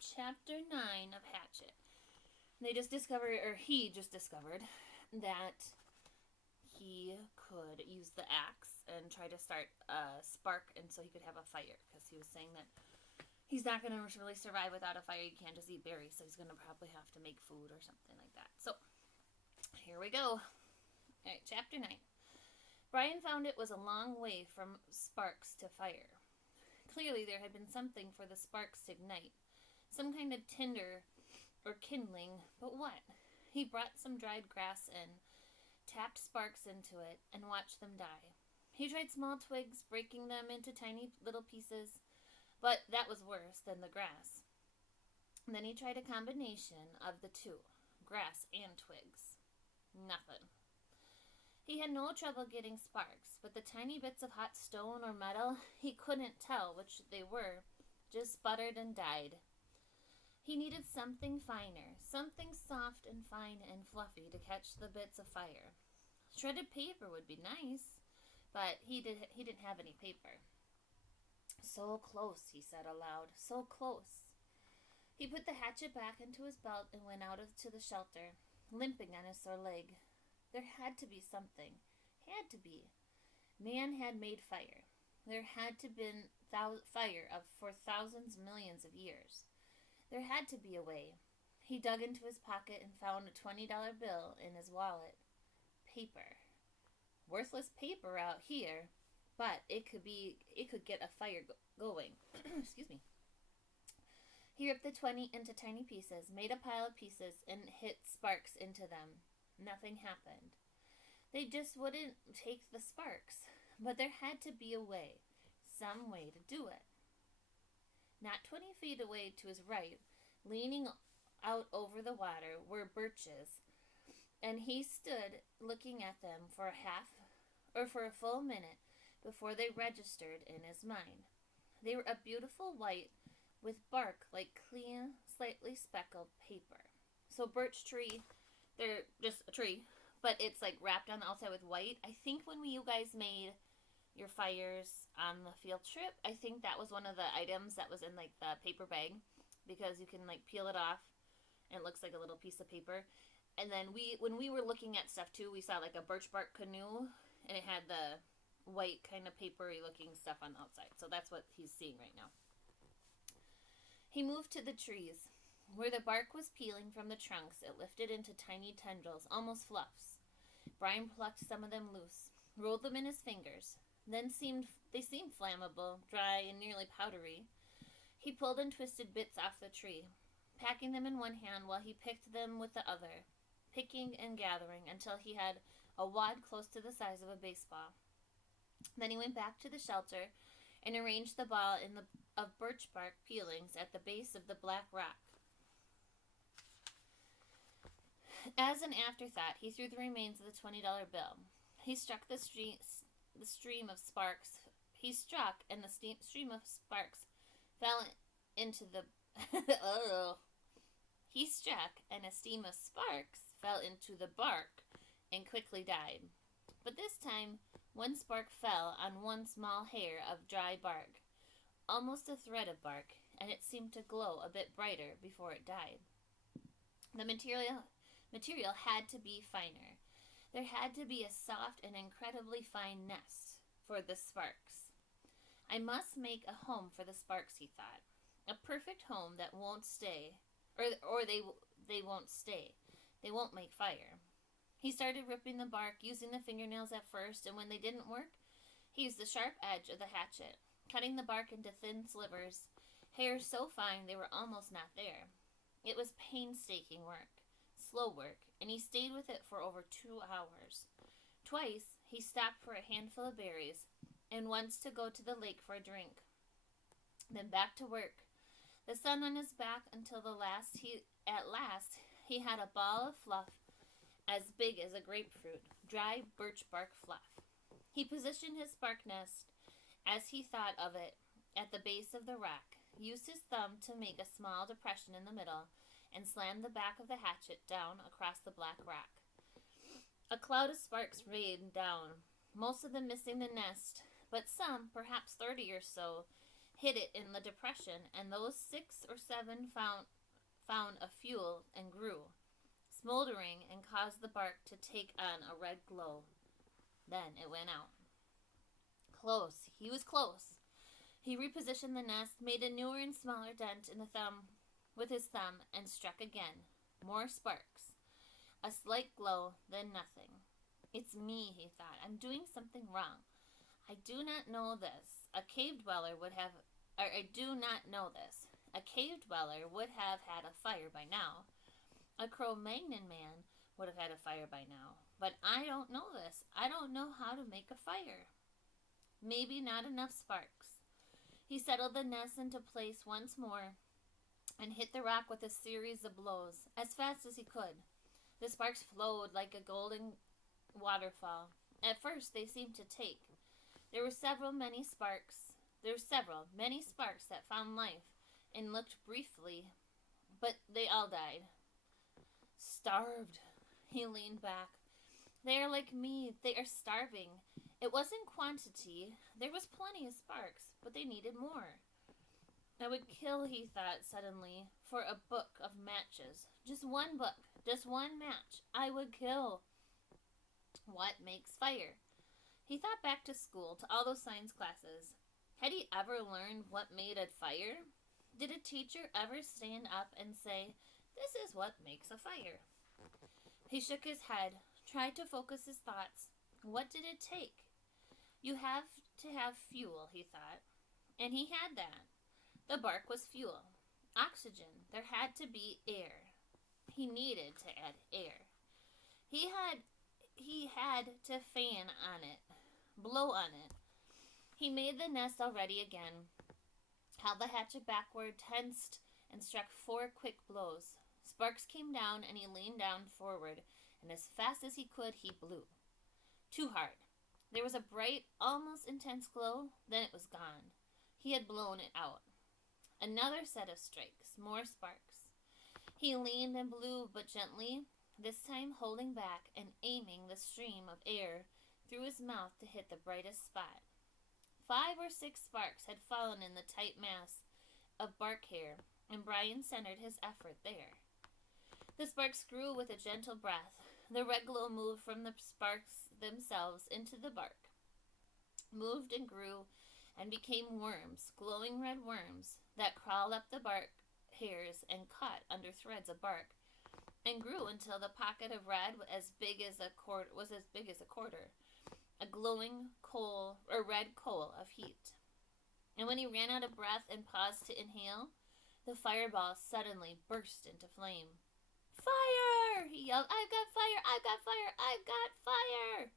chapter 9 of Hatchet. They just discovered, or he just discovered, that he could use the axe and try to start a spark, and so he could have a fire. Because he was saying that he's not going to really survive without a fire. You can't just eat berries, so he's going to probably have to make food or something like that. So, here we go. Alright, chapter 9. Brian found it was a long way from sparks to fire. Clearly, there had been something for the sparks to ignite. Some kind of tinder or kindling, but what? He brought some dried grass in, tapped sparks into it, and watched them die. He tried small twigs, breaking them into tiny little pieces, but that was worse than the grass. And then he tried a combination of the two, grass and twigs. Nothing. He had no trouble getting sparks, but the tiny bits of hot stone or metal, he couldn't tell which they were, just sputtered and died. He needed something finer, something soft and fine and fluffy to catch the bits of fire. Shredded paper would be nice, but he didn't have any paper. So close, he said aloud, so close. He put the hatchet back into his belt and went out to the shelter, limping on his sore leg. There had to be something. Had to be. Man had made fire. There had to been fire for thousands, millions of years. There had to be a way. He dug into his pocket and found a $20 bill in his wallet. Paper. Worthless paper out here, but it could get a fire going. Excuse me. He ripped the 20 into tiny pieces, made a pile of pieces, and hit sparks into them. Nothing happened. They just wouldn't take the sparks. But there had to be a way. Some way to do it. Not 20 feet away to his right, leaning out over the water, were birches, and he stood looking at them for a full minute before they registered in his mind. They were a beautiful white with bark like clean, slightly speckled paper. So birch tree, they're just a tree, but it's like wrapped on the outside with white. I think when you guys made your fires on the field trip, I think that was one of the items that was in like the paper bag, because you can like peel it off and it looks like a little piece of paper. And then when we were looking at stuff too, we saw like a birch bark canoe and it had the white kind of papery looking stuff on the outside. So that's what he's seeing right now. He moved to the trees. Where the bark was peeling from the trunks, it lifted into tiny tendrils, almost fluffs. Brian plucked some of them loose, rolled them in his fingers. Then they seemed flammable, dry, and nearly powdery. He pulled and twisted bits off the tree, packing them in one hand while he picked them with the other, picking and gathering until he had a wad close to the size of a baseball. Then he went back to the shelter and arranged the ball of birch bark peelings at the base of the black rock. As an afterthought, he threw the remains of the $20 bill. He struck the stream of sparks. He struck, and the stream of sparks fell into the... oh. He struck, and a stream of sparks fell into the bark and quickly died. But this time, one spark fell on one small hair of dry bark, almost a thread of bark, and it seemed to glow a bit brighter before it died. The material had to be finer. There had to be a soft and incredibly fine nest for the sparks. I must make a home for the sparks, he thought. A perfect home that won't stay, or they won't stay. They won't make fire. He started ripping the bark, using the fingernails at first, and when they didn't work, he used the sharp edge of the hatchet, cutting the bark into thin slivers, hairs so fine they were almost not there. It was painstaking work. Slow work, and he stayed with it for over 2 hours. Twice, he stopped for a handful of berries, and once to go to the lake for a drink. Then back to work. The sun on his back until at last he had a ball of fluff as big as a grapefruit, dry birch bark fluff. He positioned his spark nest, as he thought of it, at the base of the rock, used his thumb to make a small depression in the middle, and slammed the back of the hatchet down across the black rock. A cloud of sparks rained down, most of them missing the nest, but some, perhaps 30 or so, hid it in the depression, and those 6 or 7 found a fuel and grew, smoldering, and caused the bark to take on a red glow. Then it went out. Close. He was close. He repositioned the nest, made a newer and smaller dent in the thumb with his thumb, and struck again. More sparks. A slight glow, then nothing. It's me, he thought. I'm doing something wrong. I do not know this. A cave dweller would have... I do not know this. A cave dweller would have had a fire by now. A Cro-Magnon man would have had a fire by now. But I don't know this. I don't know how to make a fire. Maybe not enough sparks. He settled the nest into place once more and hit the rock with a series of blows, as fast as he could. The sparks flowed like a golden waterfall. At first they seemed to take. There were many sparks that found life and looked briefly, but they all died. Starved. He leaned back. They are like me. They are starving. It wasn't quantity. There was plenty of sparks, but they needed more. I would kill, he thought suddenly, for a book of matches. Just one book. Just one match. I would kill. What makes fire? He thought back to school, to all those science classes. Had he ever learned what made a fire? Did a teacher ever stand up and say, "This is what makes a fire"? He shook his head, tried to focus his thoughts. What did it take? You have to have fuel, he thought. And he had that. The bark was fuel. Oxygen. There had to be air. He needed to add air. He had to fan on it, blow on it. He made the nest already again, held the hatchet backward, tensed, and struck 4 quick blows. Sparks came down, and he leaned down forward, and as fast as he could, he blew. Too hard. There was a bright, almost intense glow, then it was gone. He had blown it out. Another set of strikes, more sparks. He leaned and blew, but gently, this time holding back and aiming the stream of air through his mouth to hit the brightest spot. 5 or 6 sparks had fallen in the tight mass of bark hair, and Brian centered his effort there. The sparks grew with a gentle breath. The red glow moved from the sparks themselves into the bark, moved and grew and became worms, glowing red worms that crawled up the bark hairs and caught under threads of bark, and grew until the pocket of red was as big as a quarter, a glowing red coal of heat. And when he ran out of breath and paused to inhale, the fireball suddenly burst into flame. "Fire!" he yelled. "I've got fire! I've got fire! I've got fire!"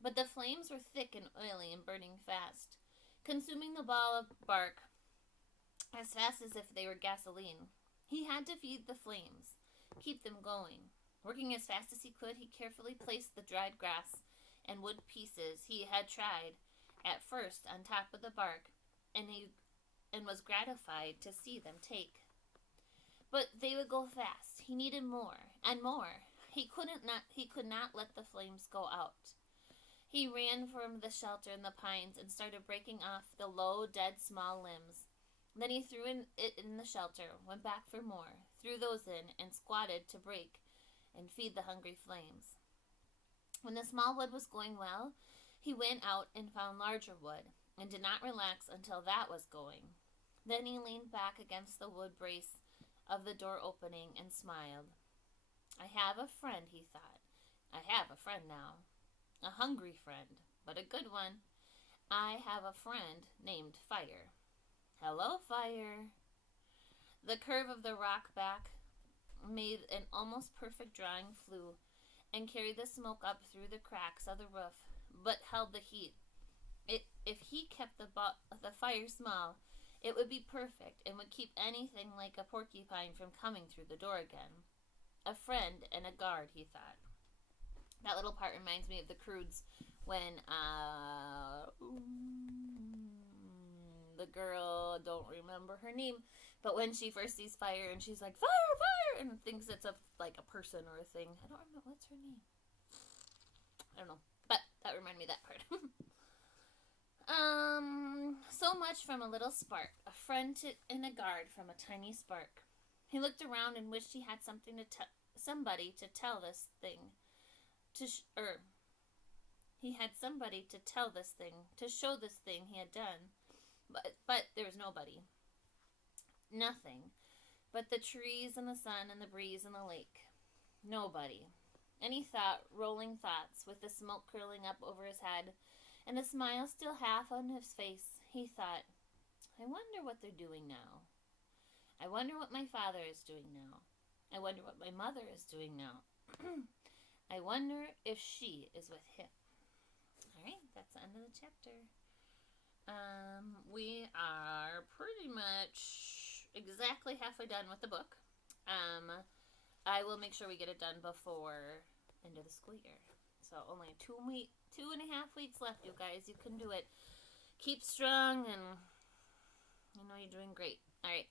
But the flames were thick and oily and burning fast, consuming the ball of bark as fast as if they were gasoline. He had to feed the flames, keep them going. Working as fast as he could, he carefully placed the dried grass and wood pieces he had tried at first on top of the bark, and was gratified to see them take. But they would go fast. He needed more and more. He could not let the flames go out. He ran from the shelter in the pines and started breaking off the low, dead, small limbs. Then he threw it in the shelter, went back for more, threw those in, and squatted to break and feed the hungry flames. When the small wood was going well, he went out and found larger wood, and did not relax until that was going. Then he leaned back against the wood brace of the door opening and smiled. "I have a friend," he thought. "I have a friend now. A hungry friend, but a good one. I have a friend named Fire. Hello, Fire." The curve of the rock back made an almost perfect drawing flue and carried the smoke up through the cracks of the roof, but held the heat. If he kept the fire small, it would be perfect and would keep anything like a porcupine from coming through the door again. A friend and a guard, he thought. That little part reminds me of the Croods when the girl, don't remember her name, but when she first sees fire and she's like, "Fire, fire!" and thinks it's like a person or a thing. I don't remember, what's her name? I don't know, but that reminded me of that part. So much from a little spark, a friend and a guard from a tiny spark. He looked around and wished he had something to tell, somebody to tell this thing, he had somebody to tell this thing, to show this thing he had done, but there was nobody, nothing, but the trees and the sun and the breeze and the lake, nobody. And he thought, rolling thoughts, with the smoke curling up over his head, and the smile still half on his face, he thought, I wonder what they're doing now. I wonder what my father is doing now. I wonder what my mother is doing now. I wonder if she is with him. Alright, that's the end of the chapter. We are pretty much exactly halfway done with the book. I will make sure we get it done before end of the school year. So only 2.5 weeks left, you guys. You can do it. Keep strong, and you know you're doing great. All right.